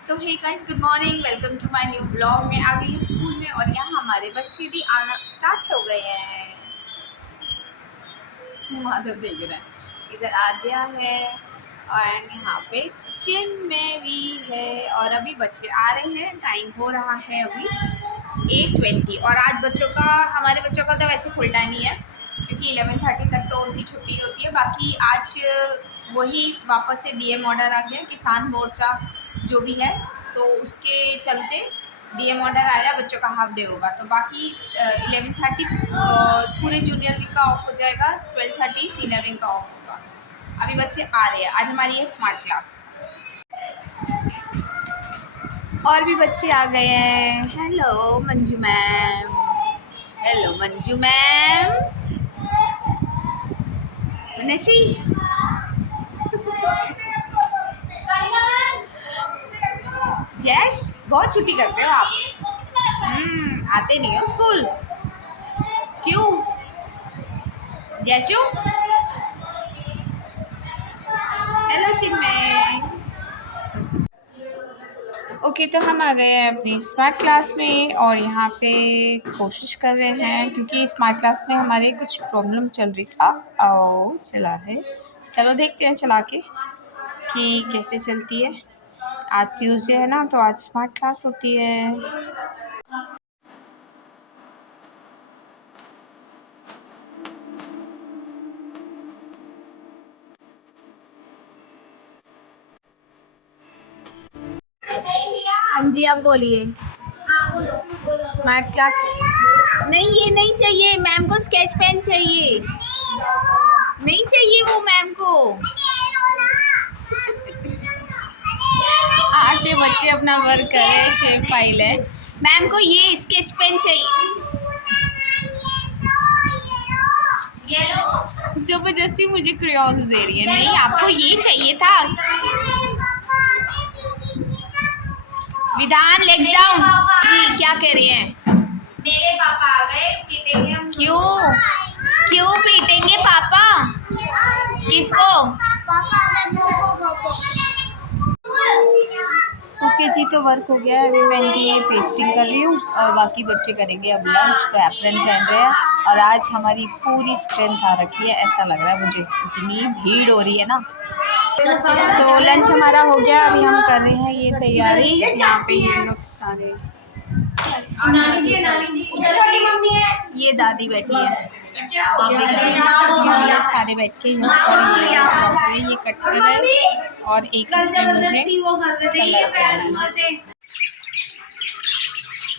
So hey guys, good morning, welcome to my new blog. में आ गई school में और यहाँ हमारे बच्चे भी आना स्टार्ट हो गए हैं। माधव देख रहे हैं, इधर आद्या है और यहाँ पे चिन्मय भी है। और अभी बच्चे आ रहे हैं, टाइम हो रहा है अभी 8:20। और आज हमारे बच्चों का तो वैसे फुल टाइम ही है क्योंकि 11:30 तक तो उनकी छुट्टी होती है। बाकी आज वही वापस से डीएम ऑर्डर आ गया, किसान मोर्चा जो भी है, तो उसके चलते डीएम ऑर्डर आया, बच्चों का हाफ डे होगा। तो बाकी 11:30 पूरे जूनियर विंग का ऑफ हो जाएगा, 12:30 सीनियर विंग का ऑफ होगा। अभी बच्चे आ रहे हैं, आज हमारी है स्मार्ट क्लास और भी बच्चे आ गए हैं। Hello Manju ma'am, hello Manju ma'am, नशी जैश, बहुत छुट्टी करते हो आप। आते नहीं हो स्कूल, क्यों जैशु? हेलो चिन्मय। ओके, तो हम आ गए हैं अपनी स्मार्ट क्लास में और यहाँ पे कोशिश कर रहे हैं क्योंकि स्मार्ट क्लास में हमारे कुछ प्रॉब्लम चल रही था। आओ चला है, चलो देखते हैं चला के कि कैसे चलती है। आज ट्यूसडे है ना, तो आज स्मार्ट क्लास होती है। हाँ जी, आप बोलिए। स्मार्ट क्लास नहीं, ये नहीं चाहिए मैम को, स्केच पेन चाहिए। नहीं चाहिए वो मैम को। आके बच्चे अपना वर्क कर रहे हैं, शेप फाइल है। मैम को ये स्केच पेन चाहिए। जबरदस्ती मुझे क्रेयॉन्स दे रही है। नहीं, आपको ये चाहिए था। विधान लेग्स डाउन जी, क्या कह रही हैं? मेरे पापा आ गए, पीटेंगे हम। क्यों क्यों पीटेंगे पापा? किसको? ओके जी, तो वर्क हो गया है। अभी मैं इनकी ये पेस्टिंग कर रही हूँ और बाकी बच्चे करेंगे अब लंच। तो एप्रन पहन रहे हैं और आज हमारी पूरी स्ट्रेंथ आ रखी है, ऐसा लग रहा है मुझे, इतनी भीड़ हो रही है ना। तो लंच हमारा हो गया, अभी हम कर रहे हैं ये तैयारी। यहाँ पे ये लोग सारे, ये दादी बैठी है, आप देख रहे हैं, हम लोग सारे बैठ के यहाँ पर ये कट कर रहे हैं और एक इसमें मुझे कलर करना है।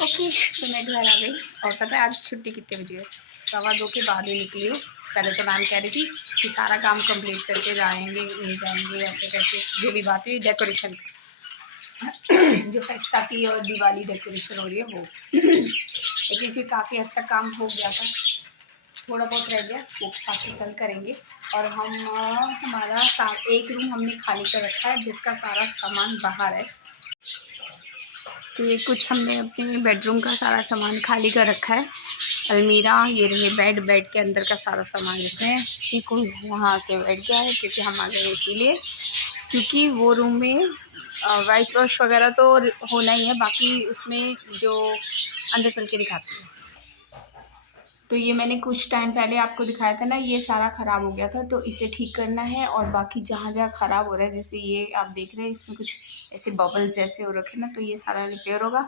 ओके, तो मैं घर आ गई और पता है आज छुट्टी कितने बजे है? 2:15 के बाद ही निकली हूँ। पहले तो मैम कह रही थी कि सारा काम कंप्लीट करके जाएंगे, नहीं जाएंगे, ऐसे करके जो भी बात हुई डेकोरेशन जो फेस्टा की और दिवाली डेकोरेशन हो रही है वो लेकिन फिर काफ़ी हद तक काम हो गया था, थोड़ा बहुत रह गया, वो बाकी कल करेंगे। और हमारा एक रूम हमने खाली कर रखा है जिसका सारा सामान बाहर है। तो ये कुछ हमने अपने बेडरूम का सारा सामान खाली कर रखा है। अलमीरा, ये रहे बेड के अंदर का सारा सामान इसमें। ये कोई यहाँ आके बैठ गया है क्योंकि हम आ गए इसीलिए, क्योंकि वो रूम में वाइट वॉश वगैरह तो होना ही है, बाकी उसमें जो अंदर चल के दिखाती है। तो ये मैंने कुछ टाइम पहले आपको दिखाया था ना, ये सारा ख़राब हो गया था, तो इसे ठीक करना है। और बाकी जहाँ जहाँ ख़राब हो रहा है, जैसे ये आप देख रहे हैं इसमें कुछ ऐसे बबल्स जैसे हो रखे ना, तो ये सारा रिपेयर होगा।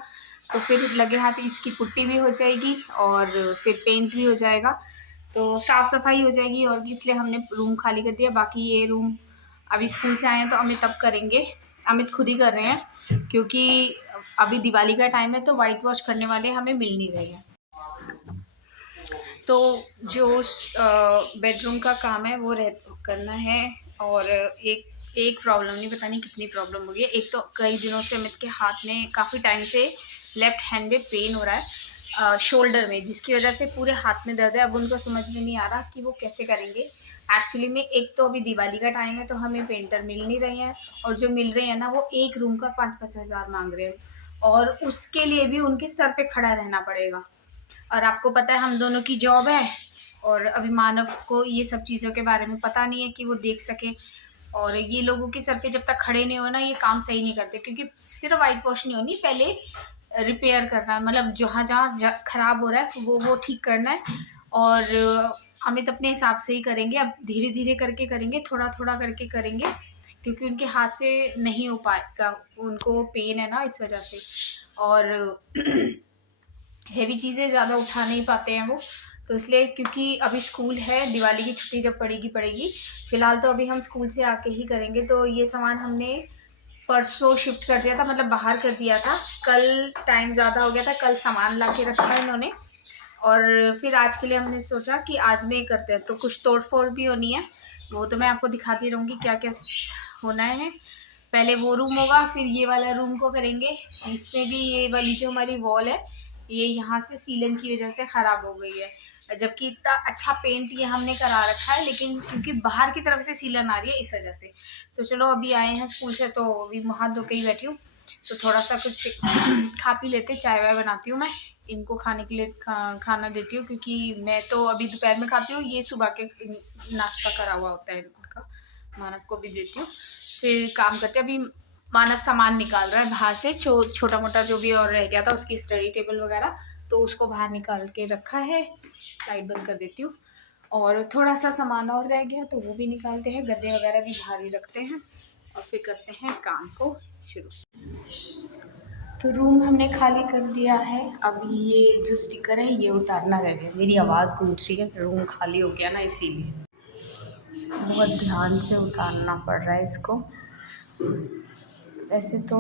तो फिर लगे हाथ इसकी पुट्टी भी हो जाएगी और फिर पेंट भी हो जाएगा, तो साफ़ सफाई हो जाएगी। और इसलिए हमने रूम खाली कर दिया। बाकी ये रूम अभी स्कूल से आए हैं तो अमित अब करेंगे, अमित खुद ही कर रहे हैं क्योंकि अभी दिवाली का टाइम है, तो वाइट वॉश करने वाले हमें मिल नहीं रहे हैं। तो जो बेडरूम का काम है वो करना है। और एक प्रॉब्लम नहीं, पता नहीं कितनी प्रॉब्लम हो गई है। एक तो कई दिनों से अमित के हाथ में काफ़ी टाइम से लेफ़्ट हैंड में पेन हो रहा है, शोल्डर में, जिसकी वजह से पूरे हाथ में दर्द है। अब उनको समझ में नहीं आ रहा कि वो कैसे करेंगे। एक्चुअली में एक तो अभी दिवाली का टाइम है तो हमें पेंटर मिल नहीं रहे हैं, और जो मिल रहे हैं ना वो एक रूम का 5-5 हज़ार मांग रहे हैं, और उसके लिए भी उनके सर पे खड़ा रहना पड़ेगा। और आपको पता है हम दोनों की जॉब है और अभी मानव को ये सब चीज़ों के बारे में पता नहीं है कि वो देख सके। और ये लोगों के सर पे जब तक खड़े नहीं हो ना ये काम सही नहीं करते, क्योंकि सिर्फ वाइट वॉश नहीं होनी, पहले रिपेयर करना है, मतलब जहाँ जहाँ खराब हो रहा है वो ठीक करना है। और अमित अपने हिसाब से ही करेंगे, अब धीरे धीरे करके करेंगे, थोड़ा थोड़ा करके करेंगे, क्योंकि उनके हाथ से नहीं हो पाएगा, उनको पेन है ना इस वजह से। और हेवी चीज़ें ज़्यादा उठा नहीं पाते हैं वो, तो इसलिए, क्योंकि अभी स्कूल है, दिवाली की छुट्टी जब पड़ेगी, फ़िलहाल तो अभी हम स्कूल से आके ही करेंगे। तो ये सामान हमने परसों शिफ्ट कर दिया था, मतलब बाहर कर दिया था, कल टाइम ज़्यादा हो गया था, कल सामान ला के रखा है इन्होंने, और फिर आज के लिए हमने सोचा कि आज में करते हैं। तो कुछ तोड़ फोड़ भी होनी है, वो तो मैं आपको दिखाती रहूँगी क्या क्या होना है। पहले वो रूम होगा, फिर ये वाला रूम को करेंगे। इसमें भी ये वाली जो हमारी वॉल है, ये यहाँ से सीलन की वजह से ख़राब हो गई है, जबकि इतना अच्छा पेंट ये हमने करा रखा है, लेकिन क्योंकि बाहर की तरफ से सीलन आ रही है इस वजह से। तो चलो अभी आए हैं स्कूल से, तो अभी हाथ धो के ही बैठी हूँ, तो थोड़ा सा कुछ खा पी लेते, चाय वाय बनाती हूँ मैं, इनको खाने के लिए खाना देती हूँ, क्योंकि मैं तो अभी दोपहर में खाती हूँ, ये सुबह के नाश्ता करा हुआ होता है इनका, मानव को भी देती हूँ। फिर काम करते, अभी मानव सामान निकाल रहा है बाहर से, छोटा मोटा जो भी और रह गया था उसकी स्टडी टेबल वगैरह, तो उसको बाहर निकाल के रखा है। लाइट बंद कर देती हूँ, और थोड़ा सा सामान और रह गया तो वो भी निकालते हैं, गद्दे वगैरह भी बाहर ही रखते हैं, और फिर करते हैं काम को शुरू। तो रूम हमने खाली कर दिया है, अब ये जो स्टिकर है ये उतारना रह गया। मेरी आवाज़ गूंज रही है, रूम खाली हो गया ना, इसीलिए बहुत ध्यान से उतारना पड़ रहा है इसको। वैसे तो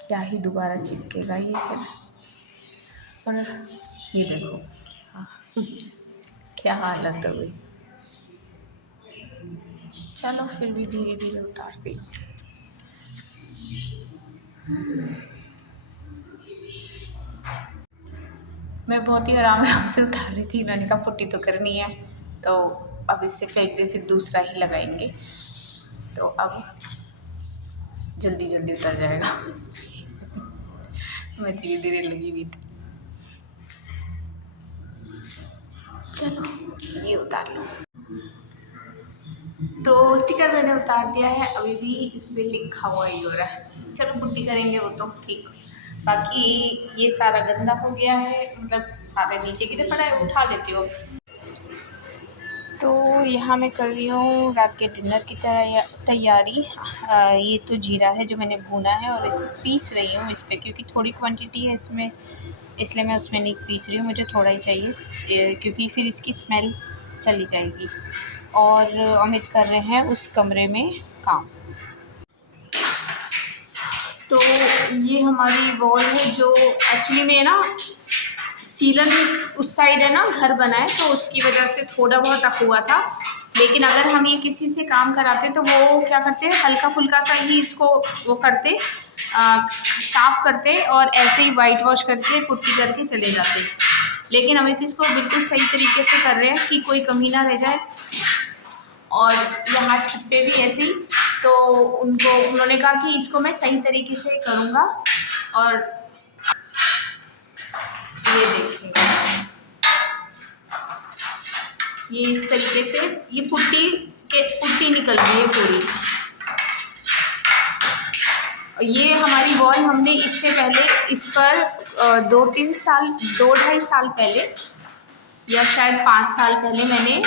क्या ही दोबारा चिपकेगा ये फिर, पर ये देखो क्या हालत हो गई। चलो फिर भी धीरे धीरे उतारती हूँ। मैं बहुत ही आराम से उतार रही थी, मैंने कहा पुट्टी तो करनी है, तो अब इससे फेंक दे, फिर दूसरा ही लगाएंगे, तो अब जल्दी जल्दी उतर जाएगा। मैं धीरे धीरे लगी हुई थी। चलो ये उतार लो। तो स्टिकर मैंने उतार दिया है, अभी भी इसमें लिखा हुआ ही हो रहा है, चलो पुट्टी करेंगे वो तो ठीक। बाकी ये सारा गंदा हो गया है, मतलब सारा नीचे गिर पड़ा है, उठा लेती हूँ। तो यहाँ मैं कर रही हूँ रात के डिनर की तैयारी। ये तो जीरा है जो मैंने भूना है, और इसे पीस रही हूँ इस पर, क्योंकि थोड़ी क्वांटिटी है इसमें, इसलिए मैं उसमें नहीं पीस रही हूँ, मुझे थोड़ा ही चाहिए, क्योंकि फिर इसकी स्मेल चली जाएगी। और अमित कर रहे हैं उस कमरे में काम। तो ये हमारी वॉल है, जो एक्चुअली में ना सीलन उस साइड है ना, घर बना है, तो उसकी वजह से थोड़ा बहुत हुआ था, लेकिन अगर हम ये किसी से काम कराते तो वो क्या करते हैं, हल्का फुल्का सा ही इसको वो करते, साफ़ करते, और ऐसे ही वाइट वॉश करके पुट्टी करके चले जाते। लेकिन अमित इसको बिल्कुल सही तरीके से कर रहे हैं कि कोई कमी ना रह जाए। और यहाँ छत पे भी ऐसे ही, तो उन्होंने कहा कि इसको मैं सही तरीके से करूँगा। और ये देखिए, ये इस तरीके से ये पुट्टी निकल रही है पूरी। ये हमारी वॉल हमने इससे पहले इस पर 2-2.5 साल पहले, या शायद 5 साल पहले मैंने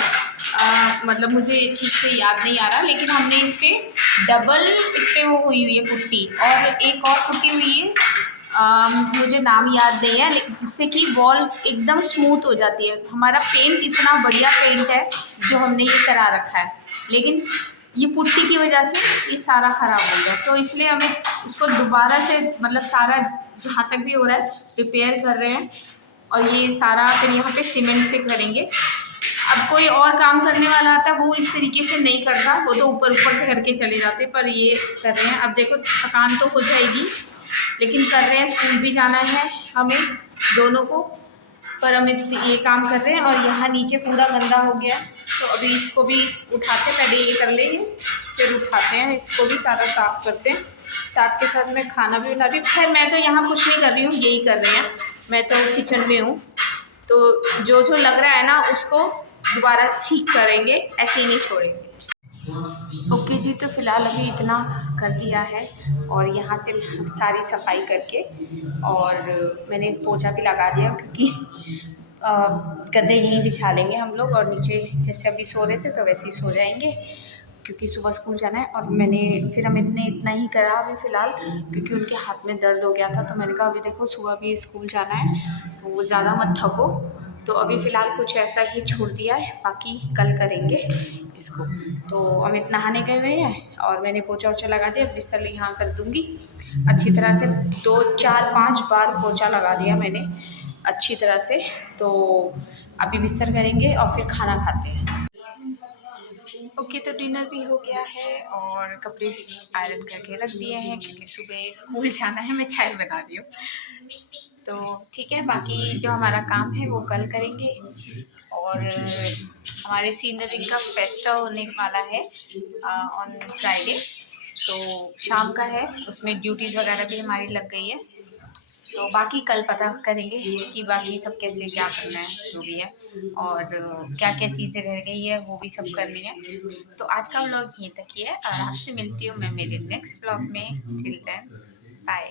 मतलब मुझे ठीक से याद नहीं आ रहा, लेकिन हमने इस पर वो हुई है पुट्टी, और एक और पुट्टी हुई है, मुझे नाम याद नहीं है, लेकिन जिससे कि वॉल एकदम स्मूथ हो जाती है। हमारा पेंट इतना बढ़िया पेंट है जो हमने ये करा रखा है, लेकिन ये पुट्टी की वजह से ये सारा ख़राब हो गया, तो इसलिए हमें इसको दोबारा से, मतलब सारा जहाँ तक भी हो रहा है रिपेयर कर रहे हैं, और ये सारा फिर यहाँ पे सीमेंट से करेंगे। अब कोई और काम करने वाला आता है वो इस तरीके से नहीं करता, वो तो ऊपर से करके चले जाते, पर ये कर रहे हैं। अब देखो थकान तो हो जाएगी, लेकिन कर रहे हैं, स्कूल भी जाना है हमें दोनों को, पर हमें ये काम कर रहे हैं। और यहाँ नीचे पूरा गंदा हो गया, तो अभी इसको भी उठाते, पहले ये कर लेंगे फिर उठाते हैं, इसको भी सारा साफ़ करते हैं। साथ के साथ मैं खाना भी बना रही हूँ। खैर मैं तो यहाँ कुछ नहीं कर रही हूँ, यही कर रहे हैं, मैं तो किचन में हूँ, तो जो लग रहा है ना उसको दोबारा ठीक करेंगे, ऐसे ही नहीं छोड़ेंगे। ओके जी, तो फ़िलहाल अभी इतना कर दिया है और यहाँ से सारी सफाई करके और मैंने पोछा भी लगा दिया क्योंकि अ, गद्दे यहीं बिछा लेंगे हम लोग और नीचे जैसे अभी सो रहे थे तो वैसे ही सो जाएंगे क्योंकि सुबह स्कूल जाना है। और मैंने फिर हम इतना ही करा अभी फ़िलहाल क्योंकि उनके हाथ में दर्द हो गया था, तो मैंने कहा अभी देखो सुबह भी स्कूल जाना है तो वो ज़्यादा मत थको, तो अभी फ़िलहाल कुछ ऐसा ही छोड़ दिया है, बाकी कल करेंगे इसको। तो अमित नहाने गए हुए हैं और मैंने पोछा वोछा लगा दिया, बिस्तर यहाँ कर दूँगी अच्छी तरह से। 2 4 5 बार पोछा लगा दिया मैंने अच्छी तरह से। तो अभी बिस्तर करेंगे और फिर खाना खाते हैं। ओके, तो डिनर भी हो गया है और कपड़े आयरन करके रख दिए हैं क्योंकि सुबह स्कूल जाना है। मैं चाय बना रही हूँ, तो ठीक है, बाकी जो हमारा काम है वो कल करेंगे। और हमारे सीनियर विंग का फेस्टा होने वाला है ऑन फ्राइडे, तो शाम का है, उसमें ड्यूटीज़ वगैरह भी हमारी लग गई है। तो बाकी कल पता करेंगे कि बाकी सब कैसे क्या करना है जो भी है और क्या क्या चीज़ें रह गई है वो भी सब करनी है। तो आज का व्लॉग यहीं तक ही है और आपसे मिलती हूँ मैं मेरे नेक्स्ट व्लॉग में। Till then bye.